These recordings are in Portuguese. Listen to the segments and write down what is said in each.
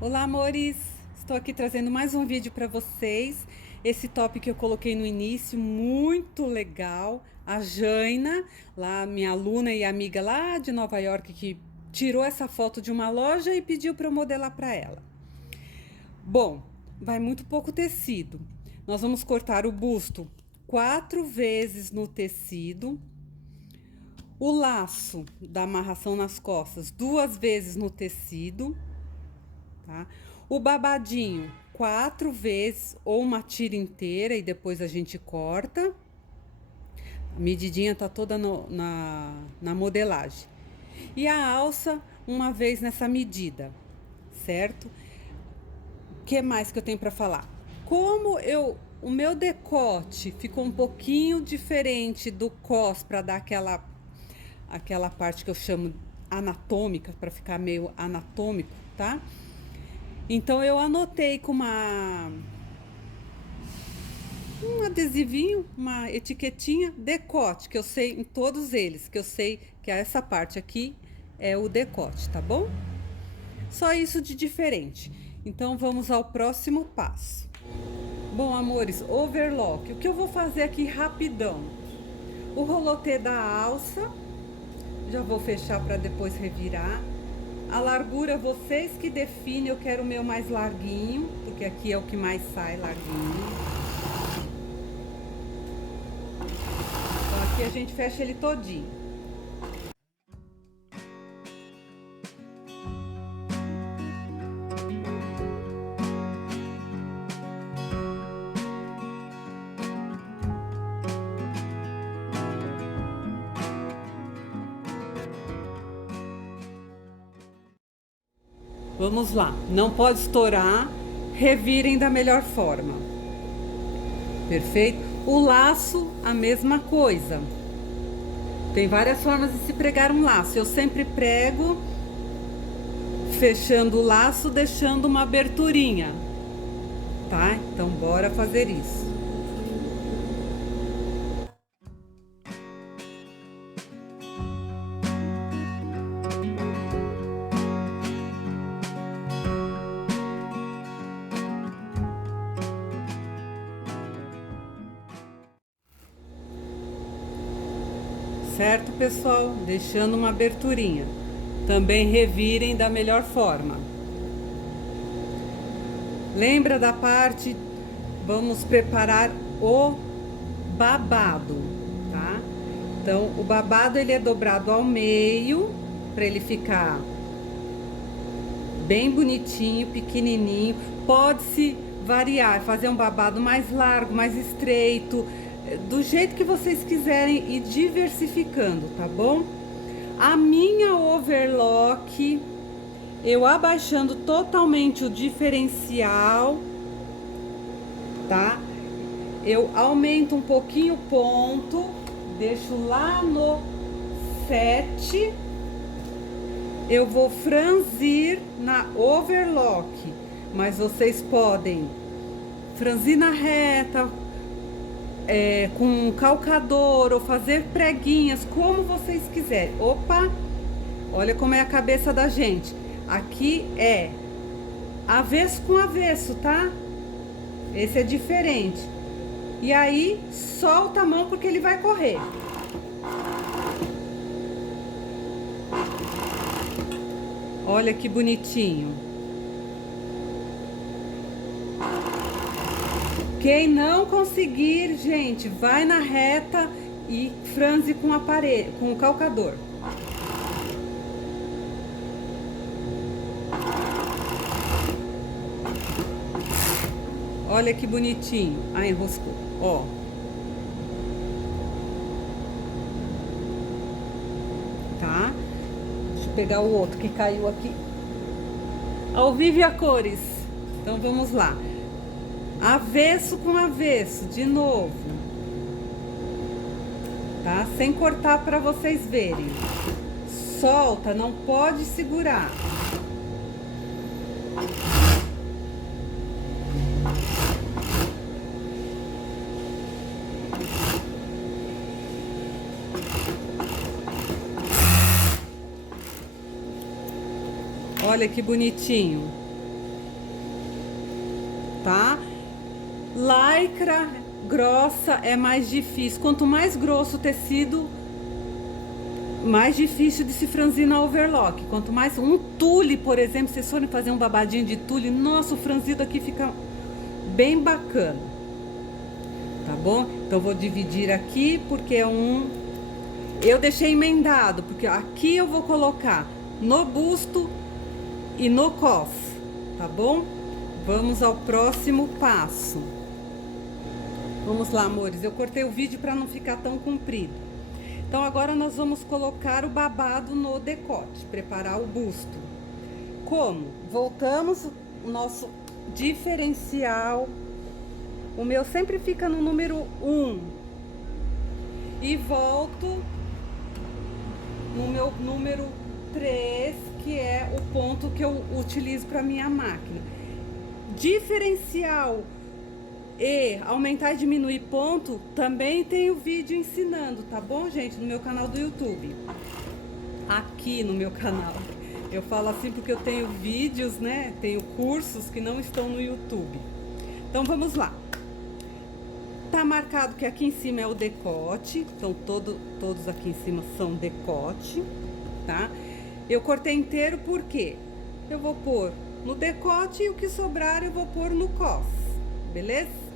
Olá, amores! Estou aqui trazendo mais um vídeo para vocês. Esse top que eu coloquei no início, muito legal. A Jaina, lá minha aluna e amiga lá de Nova York, que tirou essa foto de uma loja e pediu para eu modelar para ela. Bom, vai muito pouco tecido. Nós vamos cortar o busto 4 vezes no tecido. O laço da amarração nas costas 2 vezes no tecido. Tá? O babadinho 4 vezes ou uma tira inteira e depois a gente corta. A medidinha tá toda na modelagem. E a alça uma vez nessa medida, certo? O que mais que eu tenho para falar? O meu decote ficou um pouquinho diferente do cos para dar aquela parte que eu chamo anatômica, para ficar meio anatômico, tá? Então eu anotei com um adesivinho, uma etiquetinha, decote, que eu sei em todos eles, que eu sei que essa parte aqui é o decote, tá bom? Só isso de diferente. Então vamos ao próximo passo. Bom, amores, overlock. O que eu vou fazer aqui rapidão? O rolotê da alça, já vou fechar para depois revirar. A largura vocês que definem, eu quero o meu mais larguinho, porque aqui é o que mais sai larguinho. Então aqui a gente fecha ele todinho. Vamos lá, não pode estourar, revirem da melhor forma. Perfeito? O laço, a mesma coisa. Tem várias formas de se pregar um laço. Eu sempre prego fechando o laço, deixando uma aberturinha, tá? Então bora fazer isso. Certo, pessoal? Deixando uma aberturinha. Também revirem da melhor forma. Lembra da parte, vamos preparar o babado, tá? Então, o babado ele é dobrado ao meio, para ele ficar bem bonitinho, pequenininho. Pode-se variar, fazer um babado mais largo, mais estreito, do jeito que vocês quiserem e diversificando, tá bom? A minha overlock, eu abaixando totalmente o diferencial, tá? Eu aumento um pouquinho o ponto, deixo lá no 7. Eu vou franzir na overlock, mas vocês podem franzir na reta, com calcador ou fazer preguinhas, como vocês quiserem. Opa, olha como é a cabeça da gente. Aqui é avesso com avesso, tá? Esse é diferente. E aí, solta a mão porque ele vai correr. Olha que bonitinho. Quem não conseguir, gente, vai na reta e franze com aparelho, com o calcador. Olha que bonitinho. Ah, enroscou. Ó. Tá? Deixa eu pegar o outro que caiu aqui. Ao vivo e a cores. Então vamos lá. Avesso com avesso, de novo. Tá? Sem cortar para vocês verem. Solta, não pode segurar. Olha que bonitinho. tá? Lycra grossa é mais difícil. Quanto mais grosso o tecido, mais difícil de se franzir na overlock. Quanto mais um tule, por exemplo, vocês forem fazer um babadinho de tule, nossa, o franzido aqui fica bem bacana, tá bom? Então vou dividir aqui porque é eu deixei emendado, porque aqui eu vou colocar no busto e no cos, tá bom? Vamos ao próximo passo. Vamos lá, amores, eu cortei o vídeo para não ficar tão comprido. Então agora nós vamos colocar o babado no decote, preparar o busto. Como? Voltamos o nosso diferencial. O meu sempre fica no número 1. E volto no meu número 3, que é o ponto que eu utilizo para minha máquina. Diferencial e aumentar e diminuir ponto, também tem o vídeo ensinando, tá bom, gente? No meu canal do YouTube. Aqui no meu canal. Eu falo assim porque eu tenho vídeos, né? Tenho cursos que não estão no YouTube. Então vamos lá. Tá marcado que aqui em cima é o decote. Então todos aqui em cima são decote, tá? Eu cortei inteiro porque eu vou pôr no decote e o que sobrar eu vou pôr no cos, beleza?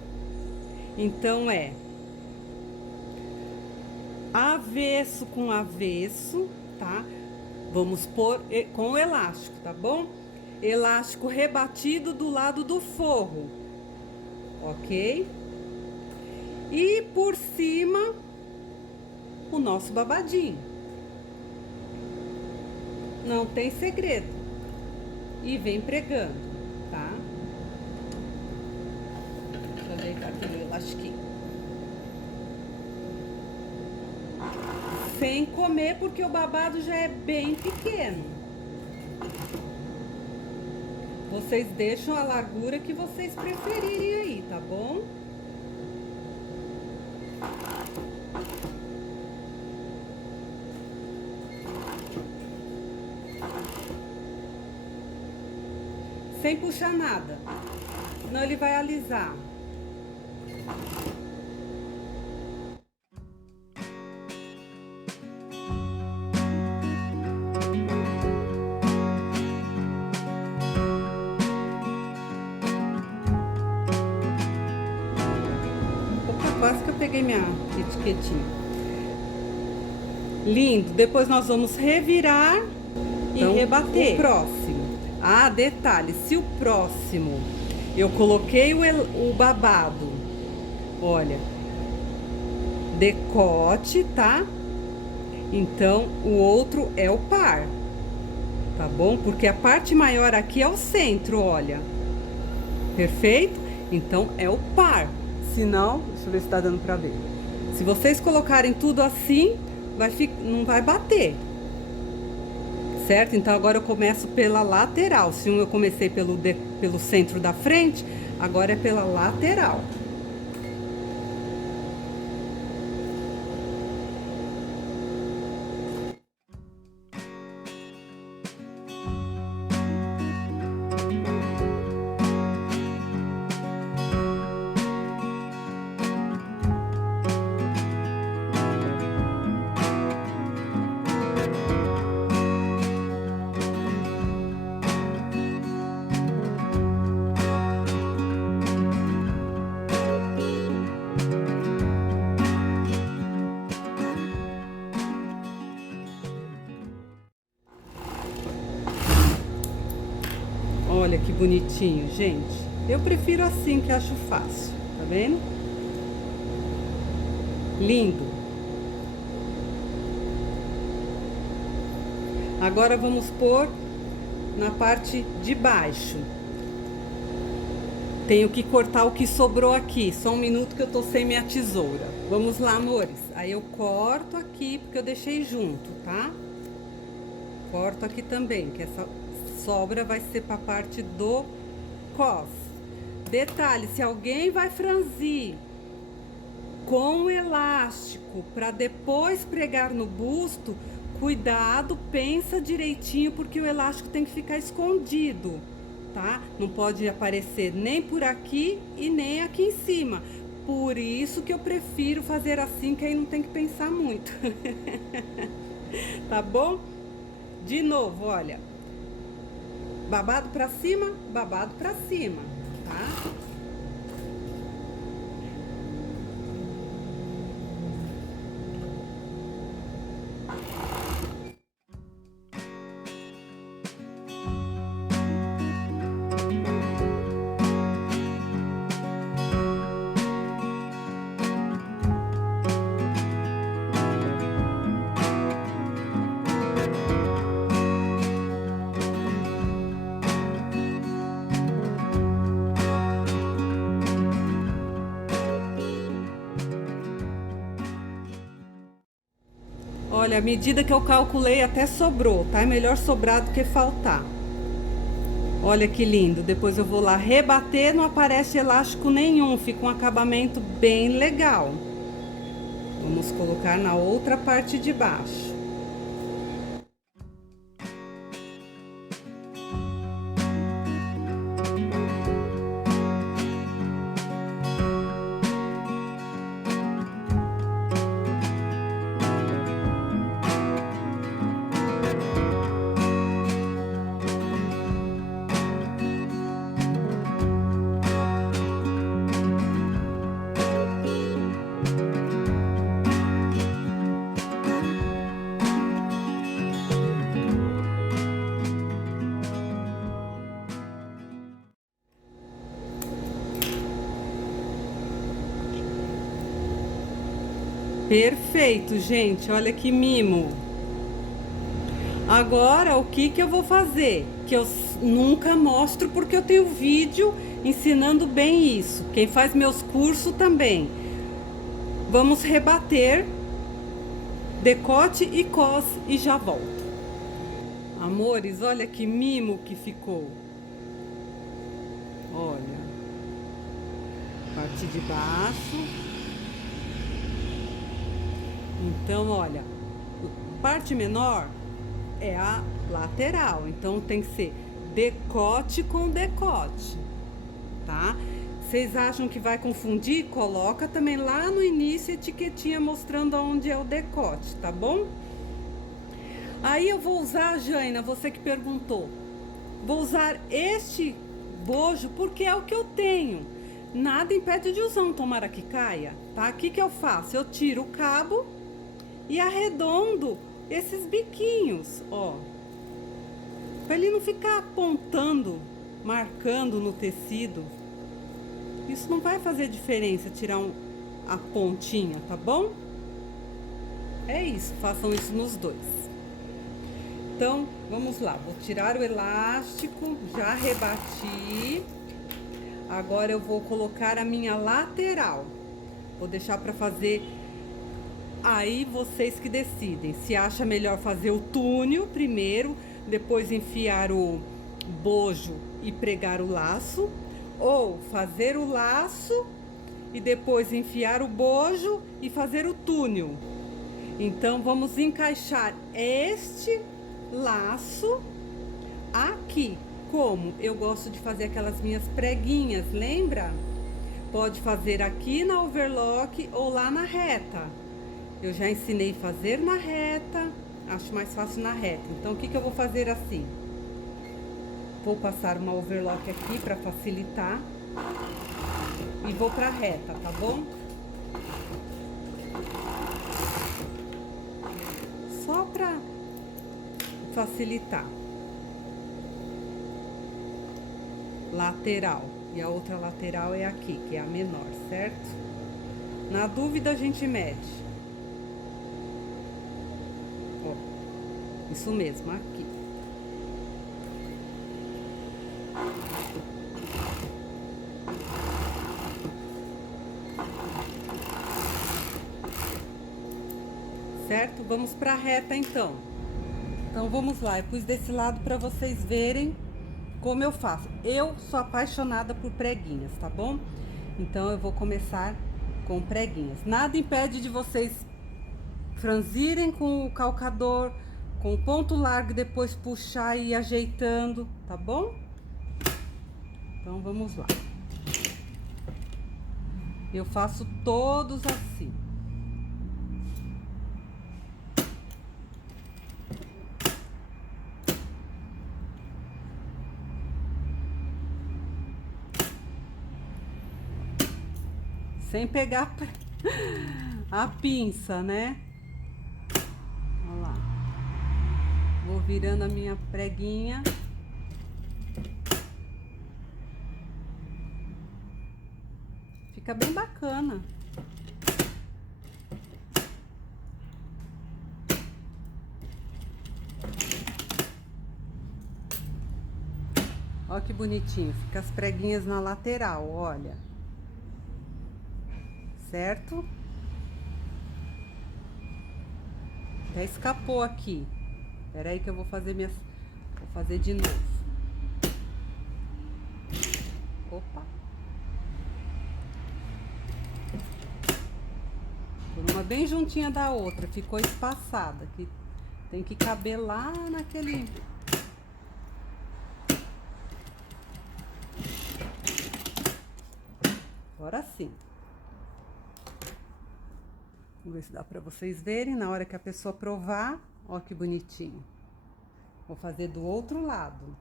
Então é avesso com avesso, tá? Vamos pôr com o elástico, tá bom? Elástico rebatido do lado do forro, ok? E por cima o nosso babadinho. Não tem segredo. E vem pregando, tá? Deixa eu deitar aqui no elastiquinho. Sem comer, porque o babado já é bem pequeno. Vocês deixam a largura que vocês preferirem aí, tá bom? Sem puxar nada, senão ele vai alisar. Opa, quase que eu peguei minha etiquetinha. Lindo, depois nós vamos revirar então, e rebater. O próximo. Ah, detalhe, se o próximo eu coloquei o babado, olha, decote, tá? Então, o outro é o par, tá bom? Porque a parte maior aqui é o centro, olha. Perfeito? Então, é o par. Se não, deixa eu ver se tá dando pra ver. Se vocês colocarem tudo assim, não vai bater. Certo? Então agora eu começo pela lateral. Se eu comecei pelo centro da frente, agora é pela lateral. Olha que bonitinho, gente. Eu prefiro assim, que acho fácil, tá vendo? Lindo. Agora vamos pôr na parte de baixo. Tenho que cortar o que sobrou aqui. Só um minuto que eu tô sem minha tesoura. Vamos lá, amores. Aí eu corto aqui, porque eu deixei junto, tá? Corto aqui também, que essa sobra vai ser para a parte do cos. Detalhe, se alguém vai franzir com elástico para depois pregar no busto, cuidado, pensa direitinho, porque o elástico tem que ficar escondido, tá? Não pode aparecer nem por aqui e nem aqui em cima. Por isso que eu prefiro fazer assim, que aí não tem que pensar muito. Tá bom? De novo, olha. Babado pra cima, babado pra cima, tá? Olha, a medida que eu calculei até sobrou, tá? É melhor sobrar do que faltar. Olha que lindo. Depois eu vou lá rebater, não aparece elástico nenhum, fica um acabamento bem legal. Vamos colocar na outra parte de baixo. Perfeito, gente. Olha que mimo. Agora, o que eu vou fazer? Que eu nunca mostro porque eu tenho vídeo ensinando bem isso. Quem faz meus cursos também. Vamos rebater decote e cos e já volto. Amores, olha que mimo que ficou. Olha. Parte de baixo. Então, olha, parte menor é a lateral, então tem que ser decote com decote, tá? Vocês acham que vai confundir? Coloca também lá no início a etiquetinha mostrando onde é o decote, tá bom? Aí eu vou usar, Jaina, você que perguntou, vou usar este bojo porque é o que eu tenho. Nada impede de usar um tomara que caia, tá? O que eu faço? Eu tiro o cabo e arredondo esses biquinhos, ó, para ele não ficar apontando, marcando no tecido. Isso não vai fazer diferença tirar a pontinha, tá bom? É isso, façam isso nos dois. Então, vamos lá, vou tirar o elástico, já rebati. Agora eu vou colocar a minha lateral. Vou deixar para fazer. Aí vocês que decidem, se acha melhor fazer o túnel primeiro, depois enfiar o bojo e pregar o laço, ou fazer o laço e depois enfiar o bojo e fazer o túnel. Então vamos encaixar este laço aqui. Como eu gosto de fazer aquelas minhas preguinhas, lembra? Pode fazer aqui na overlock ou lá na reta. Eu já ensinei a fazer na reta, acho mais fácil na reta. Então, o que eu vou fazer assim? Vou passar uma overlock aqui para facilitar. E vou pra reta, tá bom? Só pra facilitar. Lateral. E a outra lateral é aqui, que é a menor, certo? Na dúvida, a gente mede. Isso mesmo, aqui. Certo? Vamos para a reta então. Então vamos lá, eu pus desse lado para vocês verem como eu faço. Eu sou apaixonada por preguinhas, tá bom? Então eu vou começar com preguinhas. Nada impede de vocês franzirem com o calcador, com o ponto largo, depois puxar e ir ajeitando, tá bom? Então vamos lá. Eu faço todos assim. Sem pegar a pinça, né? Olha lá. Vou virando a minha preguinha. Fica bem bacana. Olha que bonitinho. Fica as preguinhas na lateral, olha. Certo? Até escapou aqui. Espera aí que eu vou fazer minhas... Vou fazer de novo. Opa. Por uma bem juntinha da outra. Ficou espaçada. Que tem que caber lá naquele... Agora sim. Vamos ver se dá pra vocês verem na hora que a pessoa provar. Ó que bonitinho. Vou fazer do outro lado.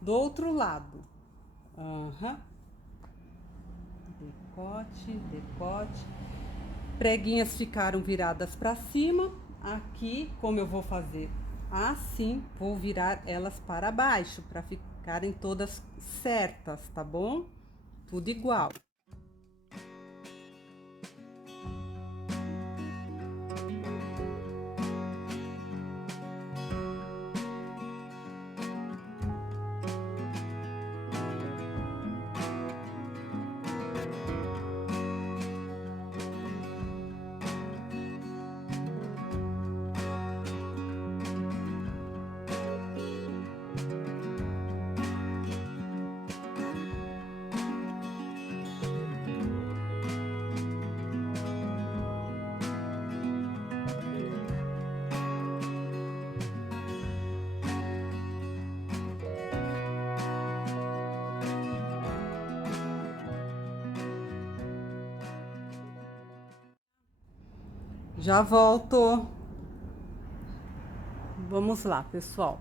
Do outro lado. Aham. Decote, decote. Preguinhas ficaram viradas pra cima. Aqui, como eu vou fazer assim, vou virar elas para baixo, para ficarem todas certas, tá bom? Tudo igual. Já volto. Vamos lá, pessoal.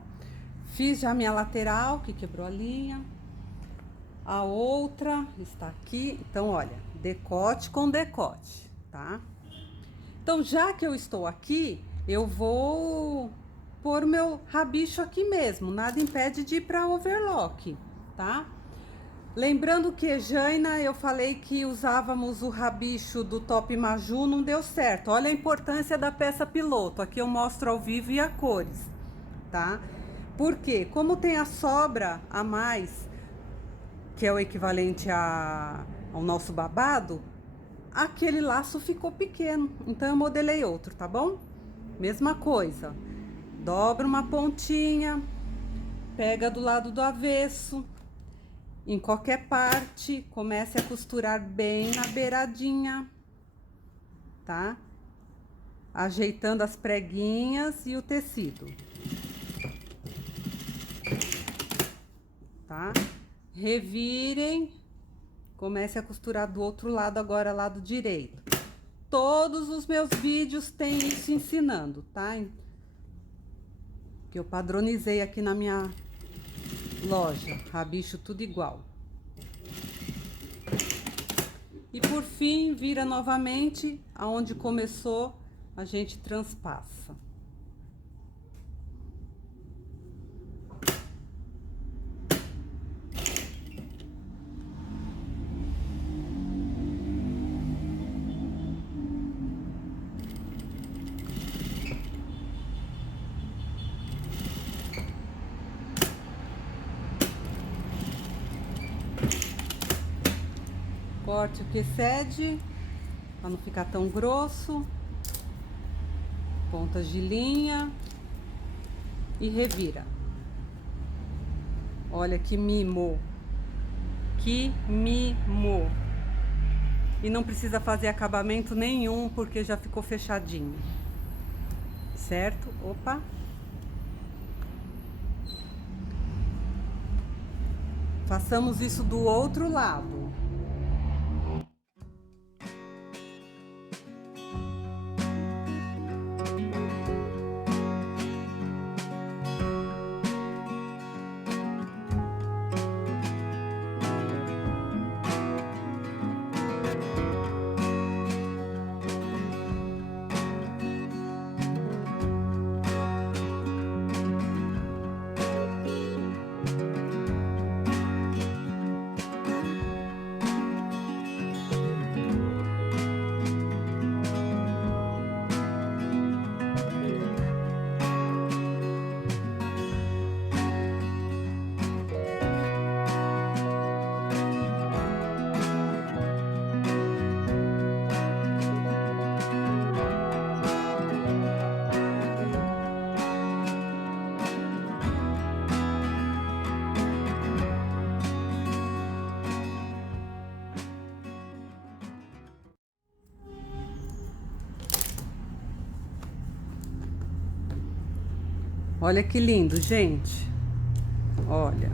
Fiz já minha lateral, que quebrou a linha. A outra está aqui. Então, olha, decote com decote, tá? Então, já que eu estou aqui, eu vou pôr o meu rabicho aqui mesmo. Nada impede de ir para overlock, tá? Lembrando que, Jaina, eu falei que usávamos o rabicho do top Maju, não deu certo. Olha a importância da peça piloto. Aqui eu mostro ao vivo e a cores, tá? Porque, como tem a sobra a mais, que é o equivalente ao nosso babado, aquele laço ficou pequeno. Então, eu modelei outro, tá bom? Mesma coisa. Dobra uma pontinha, pega do lado do avesso. Em qualquer parte, comece a costurar bem na beiradinha, tá? Ajeitando as preguinhas e o tecido. Tá? Revirem, comece a costurar do outro lado agora, lado direito. Todos os meus vídeos têm isso ensinando, tá? Que eu padronizei aqui na minha loja, rabicho tudo igual. E por fim, vira novamente, aonde começou, a gente transpassa. Corte o que excede, para não ficar tão grosso. Pontas de linha e revira. Olha que mimo, que mimo. E não precisa fazer acabamento nenhum, porque já ficou fechadinho, certo? Opa! Façamos isso do outro lado. Olha que lindo, gente. Olha.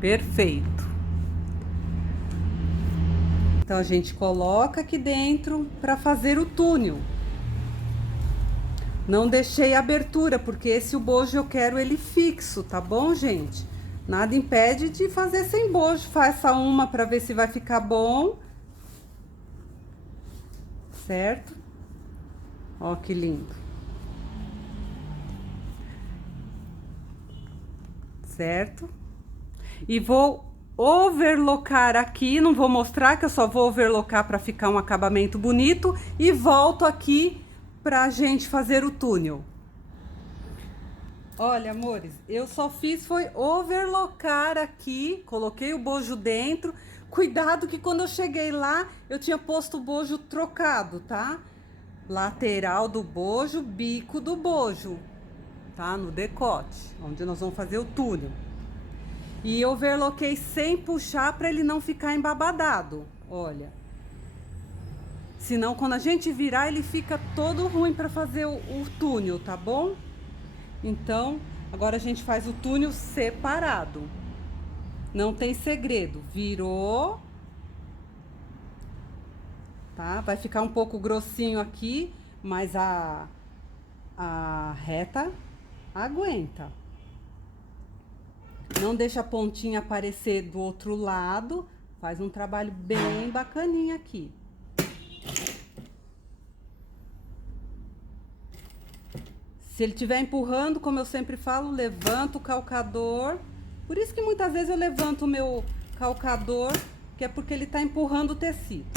Perfeito. Então, a gente coloca aqui dentro para fazer o túnel. Não deixei abertura, porque esse o bojo eu quero ele fixo, tá bom, gente? Nada impede de fazer sem bojo. Faça uma para ver se vai ficar bom. Certo? Ó, que lindo. Certo? E vou overlocar aqui, não vou mostrar, que eu só vou overlocar para ficar um acabamento bonito. E volto aqui pra gente fazer o túnel. Olha, amores, eu só fiz foi overlocar aqui, coloquei o bojo dentro. Cuidado que quando eu cheguei lá, eu tinha posto o bojo trocado, tá? Lateral do bojo, bico do bojo, tá? No decote, onde nós vamos fazer o túnel. E eu overloquei sem puxar para ele não ficar embabadado, olha. Senão, quando a gente virar, ele fica todo ruim para fazer o túnel, tá bom? Então, agora a gente faz o túnel separado. Não tem segredo. Virou. Tá? Vai ficar um pouco grossinho aqui, mas a reta aguenta. Não deixa a pontinha aparecer do outro lado. Faz um trabalho bem bacaninha aqui. Se ele estiver empurrando, como eu sempre falo, levanta o calcador. Por isso que muitas vezes eu levanto o meu calcador, que é porque ele está empurrando o tecido.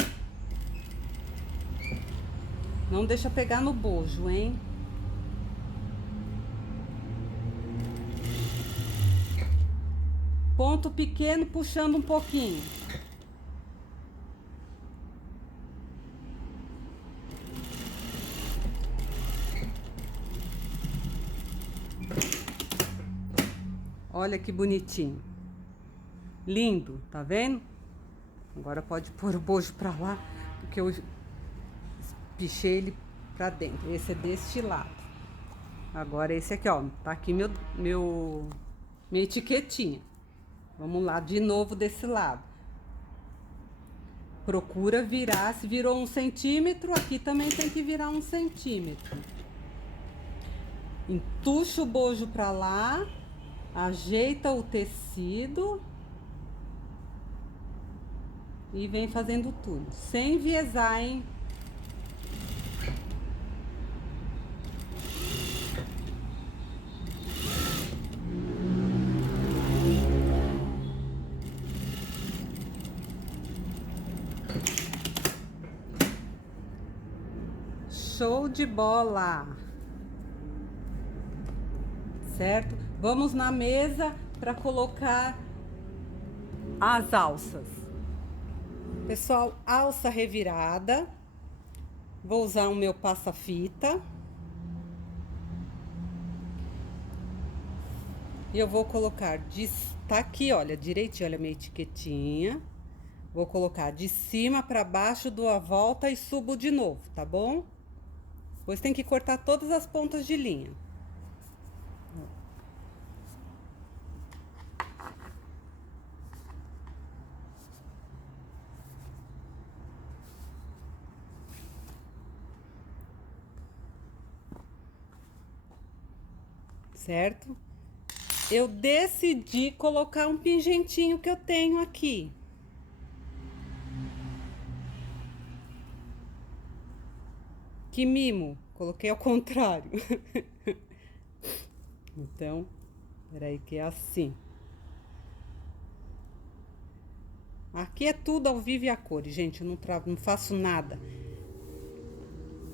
Não deixa pegar no bojo, hein? Ponto pequeno, puxando um pouquinho. Olha que bonitinho. Lindo, tá vendo? Agora pode pôr o bojo pra lá, porque eu pichei ele pra dentro. Esse é deste lado. Agora esse aqui, ó. Tá aqui minha etiquetinha. Vamos lá de novo desse lado. Procura virar. Se virou 1 centímetro, aqui também tem que virar 1 centímetro. Entuxa o bojo pra lá. Ajeita o tecido. E vem fazendo tudo. Sem enviesar, hein? Show de bola! Certo? Vamos na mesa para colocar as alças. Pessoal, alça revirada. Vou usar o meu passa-fita. E eu vou colocar, tá aqui, olha, direitinho, olha a minha etiquetinha. Vou colocar de cima para baixo, dou a volta e subo de novo, tá bom? Depois tem que cortar todas as pontas de linha. certo? Eu decidi colocar um pingentinho que eu tenho aqui. Que mimo, coloquei ao contrário. Então, peraí que é assim. Aqui é tudo ao vivo e a cores, gente. Eu não faço nada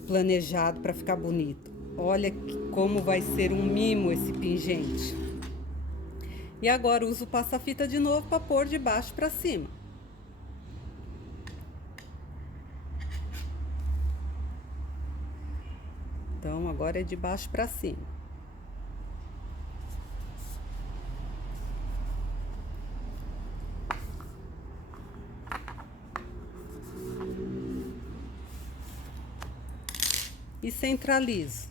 planejado para ficar bonito. Olha como vai ser um mimo esse pingente. E agora uso o passa-fita de novo para pôr de baixo para cima. Então agora é de baixo para cima. E centralizo.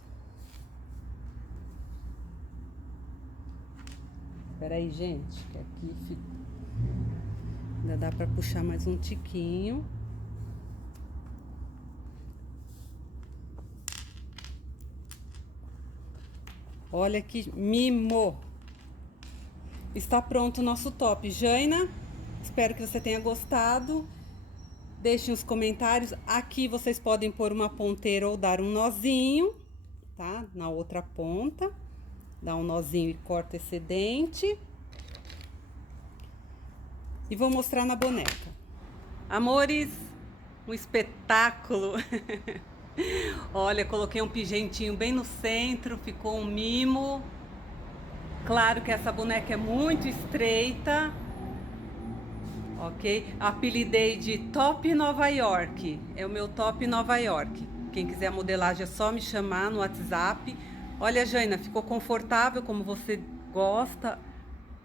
Espera aí, gente, que aqui fica... ainda dá para puxar mais um tiquinho. Olha que mimo! Está pronto o nosso top, Jaina. Espero que você tenha gostado. Deixem os comentários. Aqui vocês podem pôr uma ponteira ou dar um nozinho, tá? Na outra ponta. Dá um nozinho e corta excedente. E vou mostrar na boneca. Amores, um espetáculo! Olha, coloquei um pingentinho bem no centro, ficou um mimo. Claro que essa boneca é muito estreita. Ok? Apelidei de Top Nova York. É o meu Top Nova York. Quem quiser a modelagem é só me chamar no WhatsApp. Olha, Jaina, ficou confortável como você gosta.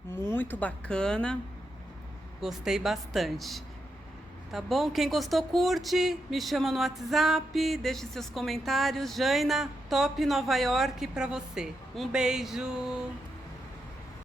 Muito bacana. Gostei bastante. Tá bom? Quem gostou, curte. Me chama no WhatsApp. Deixe seus comentários. Jaina, Top Nova York pra você. Um beijo.